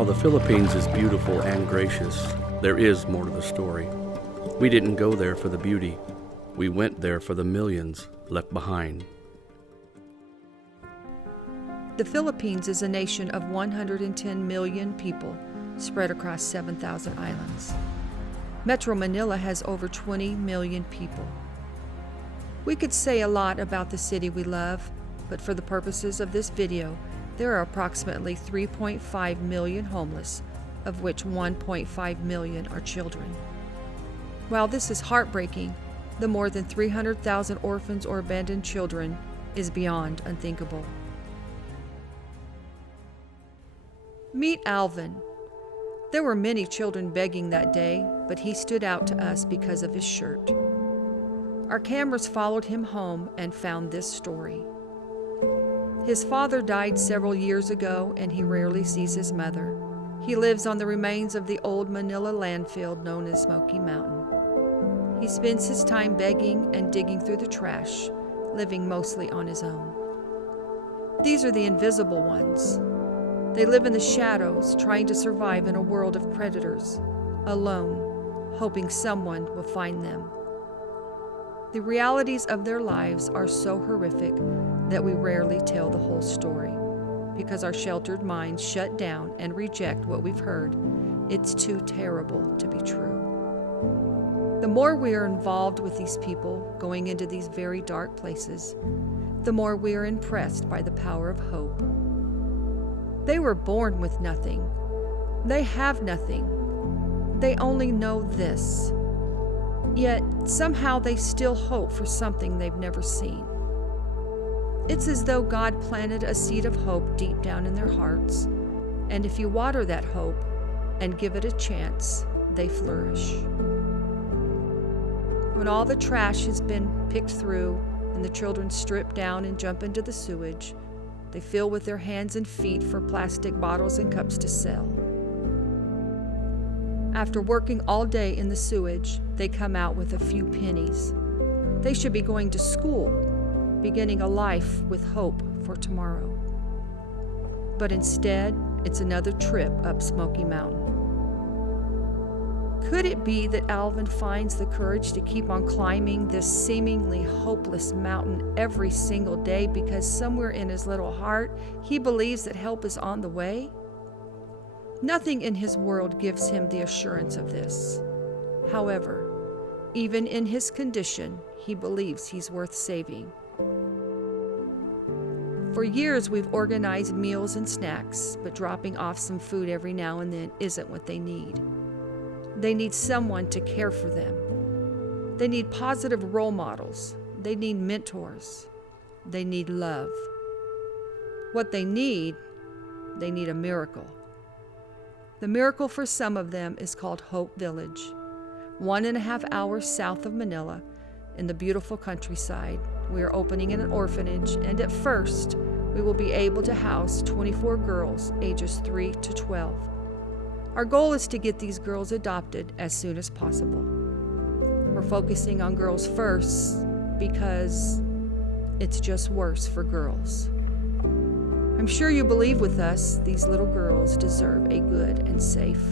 While the Philippines is beautiful and gracious, there is more to the story. We didn't go there for the beauty. We went there for the millions left behind. The Philippines is a nation of 110 million people spread across 7,000 islands. Metro Manila has over 20 million people. We could say a lot about the city we love, but for the purposes of this video, there are approximately 3.5 million homeless, of which 1.5 million are children. While this is heartbreaking, the more than 300,000 orphans or abandoned children is beyond unthinkable. Meet Alvin. There were many children begging that day, but he stood out to us because of his shirt. Our cameras followed him home and found this story. His father died several years ago, and he rarely sees his mother. He lives on the remains of the old Manila landfill known as Smoky Mountain. He spends his time begging and digging through the trash, living mostly on his own. These are the invisible ones. They live in the shadows, trying to survive in a world of predators, alone, hoping someone will find them. The realities of their lives are so horrific that we rarely tell the whole story, because our sheltered minds shut down and reject what we've heard. It's too terrible to be true. The more we are involved with these people going into these very dark places, the more we are impressed by the power of hope. They were born with nothing. They have nothing. They only know this. Yet, somehow they still hope for something they've never seen. It's as though God planted a seed of hope deep down in their hearts, and if you water that hope and give it a chance, they flourish. When all the trash has been picked through and the children strip down and jump into the sewage, they feel with their hands and feet for plastic bottles and cups to sell. After working all day in the sewage, they come out with a few pennies. They should be going to school, beginning a life with hope for tomorrow. But instead, it's another trip up Smoky Mountain. Could it be that Alvin finds the courage to keep on climbing this seemingly hopeless mountain every single day because somewhere in his little heart, he believes that help is on the way? Nothing in his world gives him the assurance of this. However, even in his condition, he believes he's worth saving. For years, we've organized meals and snacks, but dropping off some food every now and then isn't what they need. They need someone to care for them. They need positive role models. They need mentors. They need love. What they need a miracle. The miracle for some of them is called Hope Village, 1.5 hours south of Manila in the beautiful countryside. We are opening an orphanage, and at first, we will be able to house 24 girls ages 3 to 12. Our goal is to get these girls adopted as soon as possible. We're focusing on girls first because it's just worse for girls. I'm sure you believe with us, these little girls deserve a good and safe